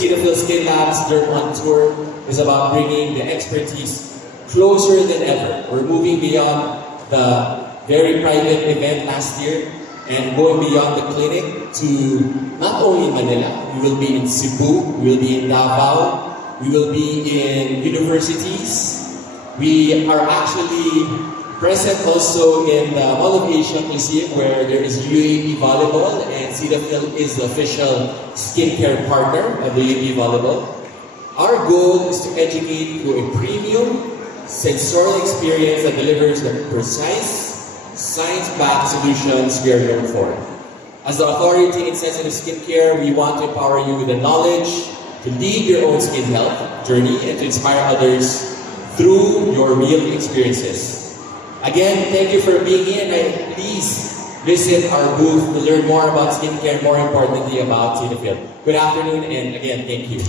Cetaphil Skin Labs Derm on Tour is about bringing the expertise closer than ever. We're moving beyond the very private event last year and going beyond the clinic to not only Manila, we will be in Cebu, we will be in Davao, we will be in universities. We are actually present also in the Mall of Asia Museum where there is UAP Volleyball and Cetaphil is the official skincare partner of the UAP Volleyball. Our goal is to educate through a premium sensorial experience that delivers the precise, science-backed solutions we are known for. As the authority in sensitive skincare, we want to empower you with the knowledge to lead your own skin health journey and to inspire others through your real experiences. Again, thank you for being here, and please visit our booth to learn more about skincare, more importantly about Cetaphil. Good afternoon, and again, thank you.